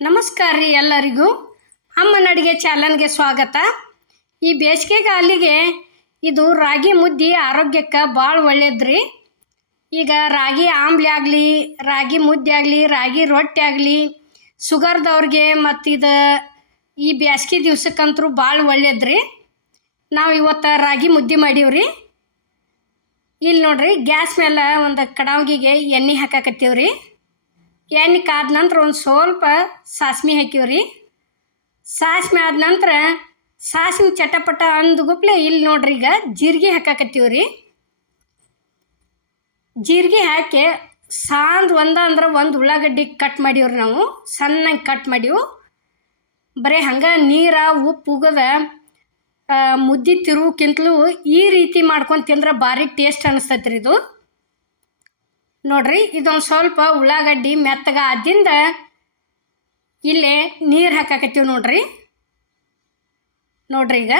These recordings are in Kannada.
ನಮಸ್ಕಾರ ರೀ ಎಲ್ಲರಿಗೂ. ಅಮ್ಮನ ಅಡುಗೆ ಚಾನಲ್ಗೆ ಸ್ವಾಗತ. ಈ ಬೇಸಿಗೆಗಾಲಿಗೆ ಇದು ರಾಗಿ ಮುದ್ದೆ ಆರೋಗ್ಯಕ್ಕೆ ಭಾಳ ಒಳ್ಳೇದ್ರಿ. ಈಗ ರಾಗಿ ಆಮ್ಲೆ ಆಗಲಿ, ರಾಗಿ ಮುದ್ದೆ ಆಗಲಿ, ರಾಗಿ ರೊಟ್ಟಿ ಆಗಲಿ, ಸುಗರ್ದವ್ರಿಗೆ ಮತ್ತು ಇದು ಈ ಬೇಸಿಗೆ ದಿವ್ಸಕ್ಕಂತೂ ಭಾಳ ಒಳ್ಳೇದ್ರಿ. ನಾವು ಇವತ್ತು ರಾಗಿ ಮುದ್ದೆ ಮಾಡೀವ್ರಿ. ಇಲ್ಲಿ ನೋಡ್ರಿ ಗ್ಯಾಸ್ ಮೇಲೆ ಒಂದು ಕಡಾವಿಗೆ ಎಣ್ಣೆ ಹಾಕಾಕತ್ತೀವ್ರಿ. ಎಣ್ಣೆ ಕಾದ ನಂತರ ಒಂದು ಸ್ವಲ್ಪ ಸಾಸ್ಮಿ ಹಾಕಿವ್ರಿ. ಸಾಸ್ಮಿ ಆದ ನಂತರ ಸಾಸಿವೆ ಚಟಪಟ ಅಂದ್ಗುಪ್ಲೆ ಇಲ್ಲಿ ನೋಡ್ರಿ ಈಗ ಜೀರಿಗೆ ಹಾಕಾಕತ್ತೀವ್ರಿ. ಜೀರಿಗೆ ಹಾಕಿ ಸಾಂದ್ ಒಂದ ಅಂದ್ರೆ ಒಂದು ಉಳ್ಳಾಗಡ್ಡಿ ಕಟ್ ಮಾಡೀವ್ರಿ ನಾವು, ಸಣ್ಣಗೆ ಕಟ್ ಮಾಡೀವು. ಬರೀ ಹಂಗೆ ನೀರ, ಉಪ್ಪು, ಉಗದ ಮುದ್ದೆ ತಿರುವುಕ್ಕಿಂತಲೂ ಈ ರೀತಿ ಮಾಡ್ಕೊಂಡು ತಿಂದ್ರೆ ಭಾರಿ ಟೇಸ್ಟ್ ಅನಿಸ್ತೈತೆ ರೀ ಇದು. ನೋಡ್ರಿ, ಇದೊಂದು ಸ್ವಲ್ಪ ಉಳ್ಳಾಗಡ್ಡಿ ಮೆತ್ತಗ ಆದಿಂದ ಇಲ್ಲೇ ನೀರು ಹಾಕಾಕತ್ತೀವಿ ನೋಡ್ರಿ. ನೋಡ್ರಿ ಈಗ.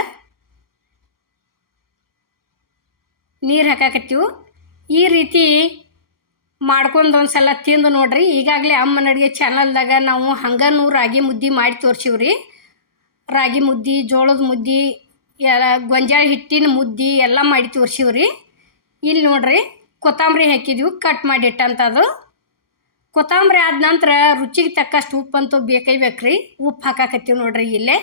ನೀರು ಹಾಕಾಕತ್ತೀವಿ. ಈ ರೀತಿ ಮಾಡ್ಕೊಂಡು ಒಂದು ಸಲ ತಿಂದು ನೋಡ್ರಿ. ಈಗಾಗಲೇ ಅಮ್ಮನ ಅಡುಗೆ ಚಾನಲ್ದಾಗ ನಾವು ಹಂಗನೂ ರಾಗಿ ಮುದ್ದೆ ಮಾಡಿ ತೋರ್ಸಿವ್ರಿ. ರಾಗಿ ಮುದ್ದೆ, ಜೋಳದ ಮುದ್ದೆ, ಎಲ್ಲ ಗೊಂಜಾಳ ಹಿಟ್ಟಿನ ಮುದ್ದೆ ಎಲ್ಲ ಮಾಡಿ ತೋರ್ಸಿವ್ರಿ. ಇಲ್ಲಿ ನೋಡ್ರಿ. ಕೊತ್ತಂಬರಿ ಹಾಕಿದ್ವಿ ಕಟ್ ಮಾಡಿಟ್ಟಂಥದ್ದು ಕೊತ್ತಂಬರಿ ಆದ ನಂತರ ರುಚಿಗೆ ತಕ್ಕಷ್ಟು ಉಪ್ಪಂತೂ ಬೇಕೇ ಬೇಕ್ರಿ. ಉಪ್ಪು ಹಾಕಾಕತ್ತೀವಿ ನೋಡ್ರಿ ಇಲ್ಲೇ.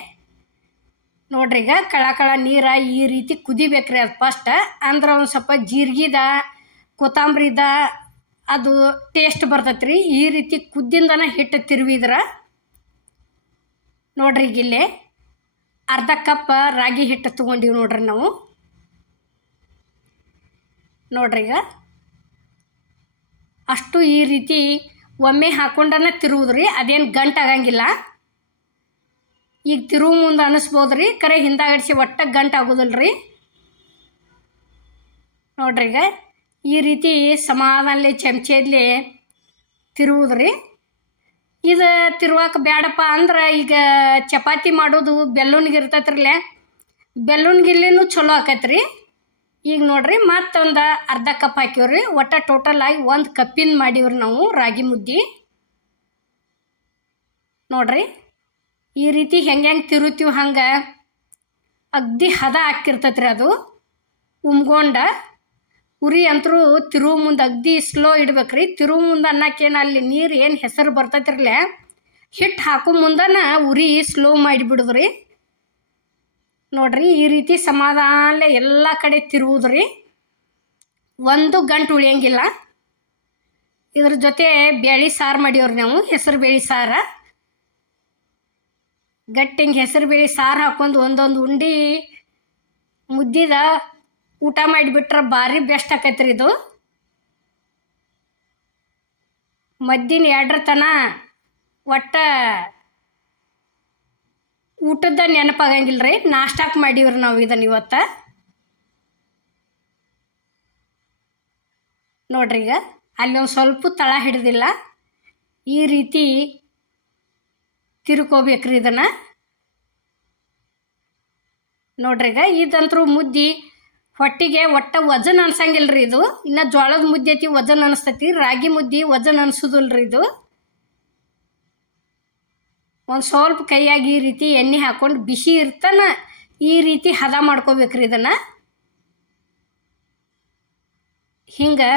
ನೋಡ್ರಿ ಈಗ ಕಳ ಕಳ ನೀರ ಈ ರೀತಿ ಕುದಿಬೇಕ್ರಿ ಅದು ಫಸ್ಟ್ ಅಂದ್ರೆ ಒಂದು ಸ್ವಲ್ಪ ಜೀರಿಗೆದ, ಕೊತ್ತಂಬ್ರಿದ ಅದು ಟೇಸ್ಟ್ ಬರ್ತೈತೆ ರೀ ಈ ರೀತಿ ಕುದ್ದಿಂದನ ಹಿಟ್ಟು ತಿರುವಿದ್ರೆ. ನೋಡ್ರಿ ಈಗ ಇಲ್ಲೇ. ಅರ್ಧ ಕಪ್ ರಾಗಿ ಹಿಟ್ಟು ತೊಗೊಂಡಿವಿ ನೋಡ್ರಿ ನಾವು. ನೋಡ್ರಿ ಈಗ. ಅಷ್ಟು ಈ ರೀತಿ ಒಮ್ಮೆ ಹಾಕೊಂಡನ ತಿರುವುದ್ರಿ, ಅದೇನು ಗಂಟು ಆಗಂಗಿಲ್ಲ. ಈಗ ತಿರುವು ಮುಂದೆ ಅನಿಸ್ಬೋದು ರೀ ಕರೆ ಹಿಂದಾಗಡಿಸಿ ಒಟ್ಟು ಗಂಟು ಆಗೋದಿಲ್ಲ ರೀ ನೋಡ್ರಿ ಈಗ, ಈ ರೀತಿ ಸಮಾಧಾನಲ್ಲಿ ಚಮಚೆಯಲ್ಲಿ ತಿರುವುದ್ರಿ. ಇದು ತಿರುವಾಕ ಬೇಡಪ್ಪ ಅಂದ್ರೆ ಈಗ ಚಪಾತಿ ಮಾಡೋದು ಬೆಲ್ಲುನ್ಗೆ ಇರ್ತೈತ್ರಲ್ಲೇ ಬೆಲ್ಲುನ್ಗಿಲ್ಲಿನೂ ಚಲೋ ಆಕೈತ್ರಿ. ಈಗ ನೋಡ್ರಿ ಮತ್ತೊಂದು ಅರ್ಧ ಕಪ್ ಹಾಕಿವ್ರಿ ಒಟ್ಟು ಟೋಟಲ್ ಆಗಿ ಒಂದು ಕಪ್ಪಿನ ಮಾಡಿವ್ರಿ ನಾವು ರಾಗಿ ಮುದ್ದೆ. ನೋಡ್ರಿ ಈ ರೀತಿ ಹೆಂಗೆ ಹೆಂಗೆ ತಿರುತ್ತೀವಿ ಹಂಗೆ ಅಗ್ದಿ ಹದ ಹಾಕಿರ್ತೈತ್ರಿ ಅದು. ಉಮ್ಗೊಂಡ ಉರಿ ಅಂತರೂ ತಿರುವು ಮುಂದೆ ಅಗ್ದಿ ಸ್ಲೋ ಇಡ್ಬೇಕ್ರಿ. ತಿರುವು ಮುಂದೆ ಅನ್ನಕ್ಕೇನು ಅಲ್ಲಿ ನೀರು ಏನು ಹೆಸರು ಬರ್ತೈತಿರ್ಲೆ ಹಿಟ್ಟು ಹಾಕೋ ಮುಂದನ ಉರಿ ಸ್ಲೋ ಮಾಡಿಬಿಡುದ್ರಿ. ನೋಡ್ರಿ, ಈ ರೀತಿ ಸಮಾಧಾನ ಎಲ್ಲ ಕಡೆ ತಿರುವುದ್ರಿ ಒಂದು ಗಂಟು ಉಳಿಯಂಗಿಲ್ಲ. ಇದ್ರ ಜೊತೆ ಬೇಳೆ ಸಾರು ಮಾಡಿವ್ರಿ ನಾವು, ಹೆಸರು ಬೇಳೆ ಸಾರು. ಗಟ್ಟಿಂಗೆ ಹೆಸರು ಬೇಳೆ ಸಾರು ಹಾಕೊಂಡು ಒಂದೊಂದು ಉಂಡೆ ಮುದ್ದಿದ ಊಟ ಮಾಡಿಬಿಟ್ರೆ ಭಾರಿ ಬೆಸ್ಟ್ ಆಕೈತ್ರಿ ಇದು. ಮದ್ದಿನ ಎರಡರ ತನ ಒಟ್ಟ ಊಟದ ನೆನಪಾಗಂಗಿಲ್ಲ ರೀ ನಾಷ್ಟಾಕ್ ಮಾಡೀವ್ರಿ ನಾವು ಇದನ್ನು ಇವತ್ತು. ನೋಡ್ರಿ ಈಗ, ಅಲ್ಲಿ ಒಂದು ಸ್ವಲ್ಪ ತಳ ಹಿಡಿದಿಲ್ಲ. ಈ ರೀತಿ ತಿರ್ಕೋಬೇಕ್ರಿ ಇದನ್ನು. ನೋಡ್ರಿ ಈಗ, ಇದಂತರೂ ಮುದ್ದೆ, ಹೊಟ್ಟಿಗೆ ಒಟ್ಟ ವಜನ್ ಅನ್ಸಂಗಿಲ್ಲ ರೀ ಇದು. ಇನ್ನು ಜೋಳದ ಮುದ್ದೆ ಐತಿ, ವಜನ್ ಅನಿಸ್ತೈತಿ. ರಾಗಿ ಮುದ್ದೆ, ವಜನ್ ಅನ್ಸೋದಿಲ್ಲ ರೀ ಇದು. ಒಂದು ಸ್ವಲ್ಪ ಕೈಯಾಗಿ ಈ ರೀತಿ ಎಣ್ಣೆ ಹಾಕ್ಕೊಂಡು ಬಿಸಿ ಇರ್ತಾನ ಈ ರೀತಿ ಹದ ಮಾಡ್ಕೋಬೇಕ್ರಿ ಇದನ್ನು. ಹಿಂಗೆ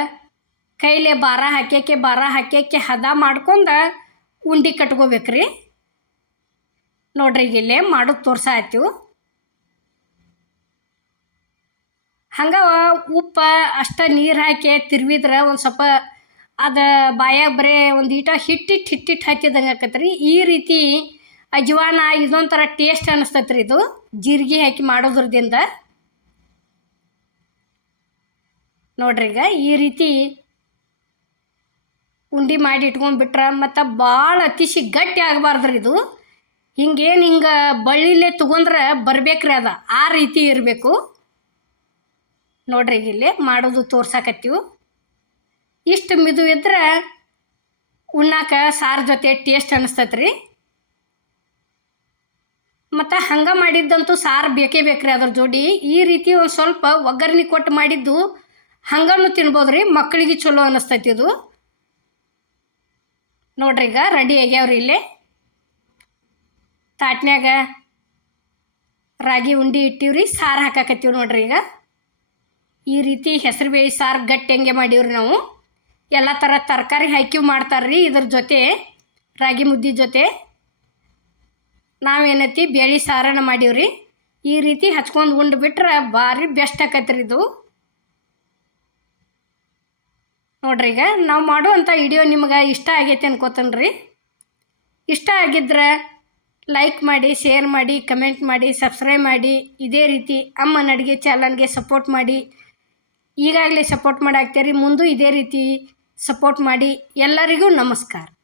ಕೈಲೇ ಬಾರ ಹಾಕ್ಯಾಕೆ ಬಾರ ಹಾಕ್ಯಾಕೆ ಹದ ಮಾಡ್ಕೊಂಡು ಉಂಡೆ ಕಟ್ಕೋಬೇಕ್ರಿ. ನೋಡ್ರಿ ಈಗ ಇಲ್ಲೇ ಮಾಡೋದು ಆಯ್ತು. ಹಂಗೆ ಉಪ್ಪು ಅಷ್ಟ ನೀರು ಹಾಕಿ ತಿರ್ವಿದ್ರೆ ಒಂದು ಸ್ವಲ್ಪ ಅದು ಬಾಯಾಗ ಬರೇ ಒಂದು ಈಟ ಹಿಟ್ಟಿಟ್ಟು ಹಿಟ್ಟಿಟ್ಟು ಹಚ್ಚಿದಂಗೆ ಆಕತ್ರಿ. ಈ ರೀತಿ ಅಜ್ವಾನ ಇದೊಂಥರ ಟೇಸ್ಟ್ ಅನ್ನಿಸ್ತೈತೆ ರೀ ಇದು. ಜೀರಿಗೆ ಹಾಕಿ ಮಾಡೋದ್ರದಿಂದ ನೋಡ್ರಿ ಈಗ ಈ ರೀತಿ ಉಂಡೆ ಮಾಡಿ ಇಟ್ಕೊಂಡ್ಬಿಟ್ರೆ ಮತ್ತು ಭಾಳ ಅತಿಶಿ ಗಟ್ಟಿ ಆಗಬಾರ್ದು ರೀ ಇದು. ಹಿಂಗೇನು ಹಿಂಗೆ ಬಳ್ಳಿಲೇ ತೊಗೊಂಡ್ರೆ ಬರ್ಬೇಕ್ರಿ ಅದು. ಆ ರೀತಿ ಇರಬೇಕು. ನೋಡ್ರಿ ಇಲ್ಲಿ ಮಾಡೋದು ತೋರ್ಸಾಕತ್ತೀವಿ. ಇಷ್ಟು ಮಿದು ಇದ್ರೆ ಉಣ್ಣಾಕ ಸಾರು ಜೊತೆ ಟೇಸ್ಟ್ ಅನಿಸ್ತೈತೆ ರೀ ಮತ್ತು ಹಂಗೆ ಮಾಡಿದ್ದಂತೂ ಸಾರು ಬೇಕೇ ಬೇಕ್ರಿ ಅದ್ರ ಜೋಡಿ. ಈ ರೀತಿ ಒಂದು ಸ್ವಲ್ಪ ಒಗ್ಗರಣೆ ಕೊಟ್ಟು ಮಾಡಿದ್ದು ಹಂಗನ್ನು ತಿನ್ಬೋದು ರೀ ಮಕ್ಕಳಿಗೆ ಚಲೋ ಅನ್ನಿಸ್ತೈತಿ ಇದು. ನೋಡ್ರಿ ಈಗ ರೆಡಿ ಆಗ್ಯಾವ್ರಿ ಇಲ್ಲಿ. ತಾಟ್ನ್ಯಾಗ ರಾಗಿ ಉಂಡೆ ಇಟ್ಟಿವ್ರಿ, ಸಾರು ಹಾಕಾಕತ್ತೀವಿ ನೋಡ್ರಿ ಈಗ. ಈ ರೀತಿ ಹೆಸರು ಬೇಳೆ ಸಾರು ಗಟ್ಟಿ ಹಂಗೆ ಮಾಡೀವ್ರಿ ನಾವು. ಎಲ್ಲ ಥರ ತರಕಾರಿ ಹಾಕಿ ಮಾಡ್ತಾರ್ರಿ ಇದ್ರ ಜೊತೆ, ರಾಗಿ ಮುದ್ದೆ ಜೊತೆ. ನಾವೇನೈತಿ ಬೇಳೆ ಸಾರನ ಮಾಡೀವ್ರಿ. ಈ ರೀತಿ ಹಚ್ಕೊಂಡು ಉಂಡು ಬಿಟ್ರೆ ಭಾರಿ ಬೆಸ್ಟ್ ಆಕತ್ರಿ ಇದು. ನೋಡ್ರಿ ಈಗ ನಾವು ಮಾಡುವಂಥ ವಿಡಿಯೋ ನಿಮ್ಗೆ ಇಷ್ಟ ಆಗೈತೆ ರೀ ಇಷ್ಟ ಆಗಿದ್ರೆ ಲೈಕ್ ಮಾಡಿ ಶೇರ್ ಮಾಡಿ ಕಮೆಂಟ್ ಮಾಡಿ ಸಬ್ಸ್ಕ್ರೈಬ್ ಮಾಡಿ, ಇದೇ ರೀತಿ ಅಮ್ಮನ ಅಡುಗೆ ಚಾನಲ್ಗೆ ಸಪೋರ್ಟ್ ಮಾಡಿ. ಈಗಾಗಲೇ ಸಪೋರ್ಟ್ ಮಾಡಾಕ್ತೀರಿ, ಮುಂದೂ ಇದೇ ರೀತಿ ಸಪೋರ್ಟ್ ಮಾಡಿ ಎಲ್ಲರಿಗೂ ನಮಸ್ಕಾರ.